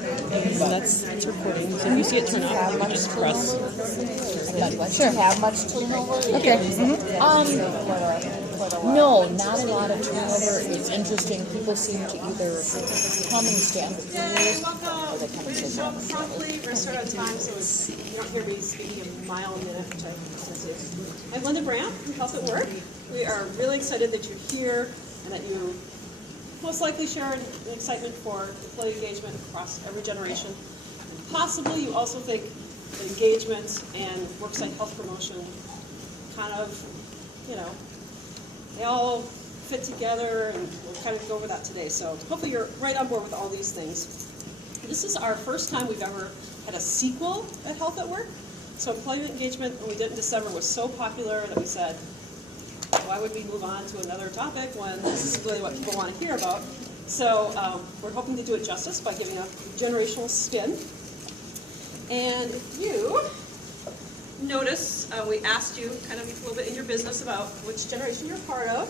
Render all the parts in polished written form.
So it's recording. So if you see it turn off, you can just press. Sure. Have much turnover? Okay. No, not a lot of turnover. It's interesting. People seem to either come and stand for 3 years, or they come and sit Show down. up promptly, we're start on time, so you don't hear me speaking a mile a minute, which I sense. I'm Linda Brandt from Health at Work. We are really excited that you're here and that you most likely share an excitement for employee engagement across every generation. And possibly you also think that engagement and worksite health promotion kind of, they all fit together, and we'll kind of go over that today. So hopefully you're right on board with all these things. This is our first time we've ever had a sequel at Health at Work. So employment engagement, when we did it in December, was so popular that we said, why would we move on to another topic when this is really what people want to hear about? So we're hoping to do it justice by giving a generational spin. And if you notice, we asked you kind of a little bit in your business about which generation you're part of,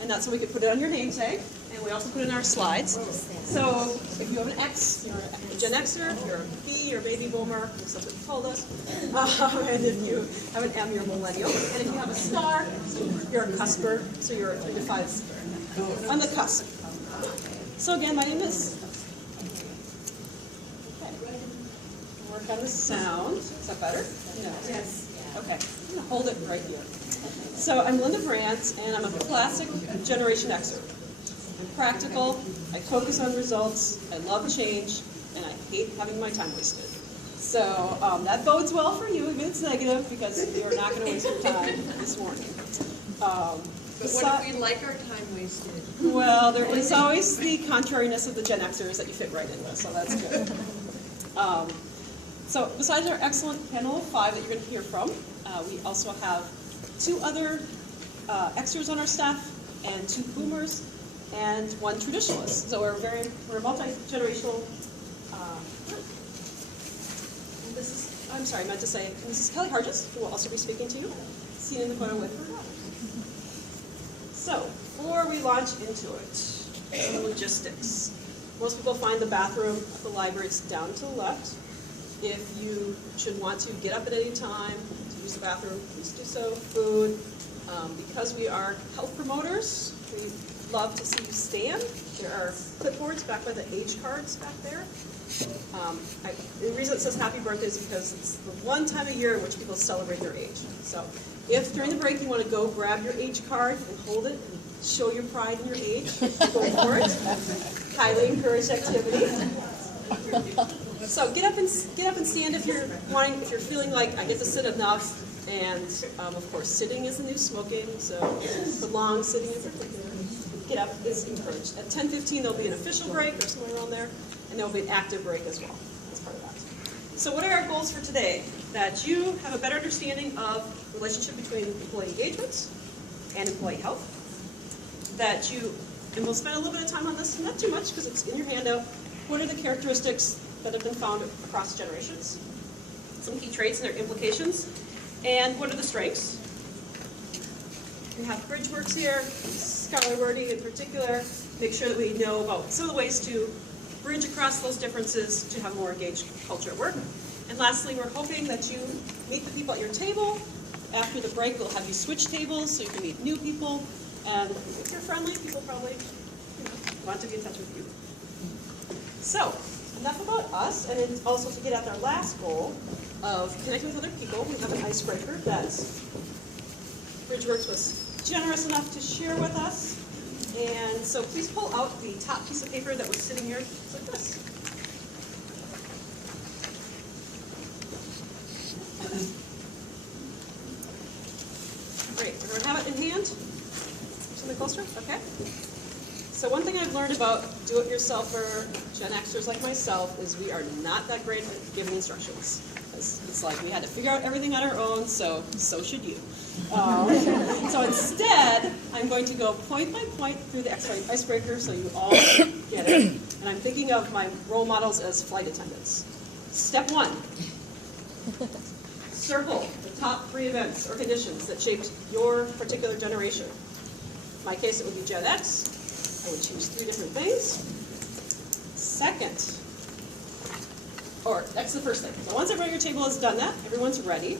and that's so we could put it on your name tag, and we also put it in our slides. So if you have an X, you're a Gen Xer, if you're a B, you're a baby boomer, at least that's what you told us, and if you have an M, you're a millennial, and if you have a star, you're a cusper, so you're a 3 to 5 on the cusp. So again, my name is, work on the sound. Is that better? No. Yes. Okay. I'm going to hold it right here. So I'm Linda Brandt, and I'm a classic Generation Xer. I'm practical, I focus on results, I love change, and I hate having my time wasted. So that bodes well for you if it's negative, because you're not going to waste your time this morning. But what if we like our time wasted? Well, there is always the contrariness of the Gen Xers that you fit right in with, so that's good. So besides our excellent panel of 5 that you're going to hear from, we also have 2 other Xers on our staff, and 2 boomers, and 1 traditionalist. So we're a multi-generational. I'm sorry, I meant to say, Mrs. Kelly Hargis, who will also be speaking to you, seen in the photo with her daughter. So before we launch into it, some logistics. Most people find the bathroom at the library. It's down to the left. If you should want to get up at any time to use the bathroom, please do so. Food. Because we are health promoters, we love to see you stand. There are clipboards back by the age cards back there. The reason it says happy birthday is because it's the one time a year in which people celebrate their age. So if during the break you want to go grab your age card and hold it and show your pride in your age, go for it. Highly encouraged activity. So get up and stand if you're feeling like I get to sit enough. And of course, sitting is the new smoking, so prolonged sitting in particular. Get up is encouraged. At 10:15 there'll be an official break or somewhere around there, and there'll be an active break as well as part of that. So what are our goals for today? That you have a better understanding of the relationship between employee engagement and employee health. That you, and we'll spend a little bit of time on this, not too much because it's in your handout. What are the characteristics that have been found across generations? Some key traits and their implications. And what are the strengths? We have BridgeWorks here, Scholar Wording in particular. Make sure that we know about some of the ways to bridge across those differences to have a more engaged culture at work. And lastly, we're hoping that you meet the people at your table. After the break, we'll have you switch tables so you can meet new people. And if you're friendly, people probably want to be in touch with you. So, enough about us, and then also to get at our last goal of connecting with other people. We have an icebreaker that BridgeWorks was generous enough to share with us. And so please pull out the top piece of paper that was sitting here like this. Great, everyone have it in hand? Something closer? Okay. So one thing I've learned about do-it-yourselfer Gen Xers like myself is we are not that great at giving instructions. It's like we had to figure out everything on our own, so should you. So instead, I'm going to go point by point through the icebreaker so you all get it. And I'm thinking of my role models as flight attendants. Step 1, circle the top 3 events or conditions that shaped your particular generation. In my case, it would be Gen X. I would choose 3 different things. Second, or that's the first thing. So once everyone at your table has done that, everyone's ready.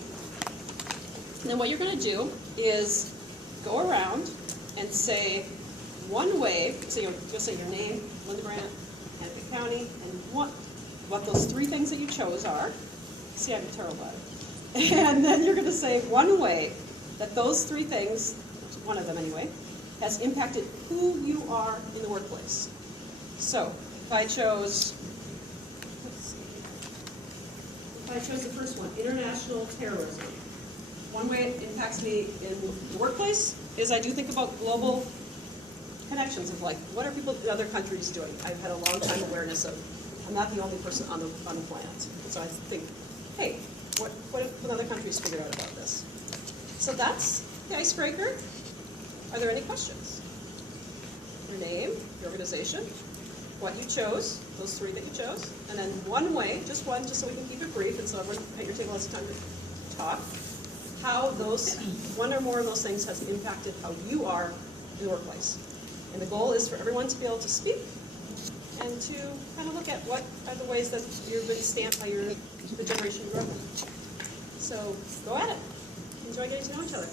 And then what you're going to do is go around and say one way, so you'll say your name, Linda Grant, Hennepin County, and what those three things that you chose are. See, I'm terrible at it. And then you're going to say one way that those three things, one of them anyway, has impacted who you are in the workplace. So if I chose, the first one, international terrorism. One way it impacts me in the workplace is I do think about global connections of like, what are people in other countries doing? I've had a long time awareness of, I'm not the only person on the planet. So I think, hey, what have other countries figured out about this? So that's the icebreaker. Are there any questions? Your name, your organization, what you chose, those three that you chose, and then one way, just so we can keep it brief, and so everyone at your table has time to talk, how those, one or more of those things has impacted how you are in the workplace. And the goal is for everyone to be able to speak and to kind of look at what are the ways that you've been stamped by the generation you grew up in. So go at it. Enjoy getting to know each other.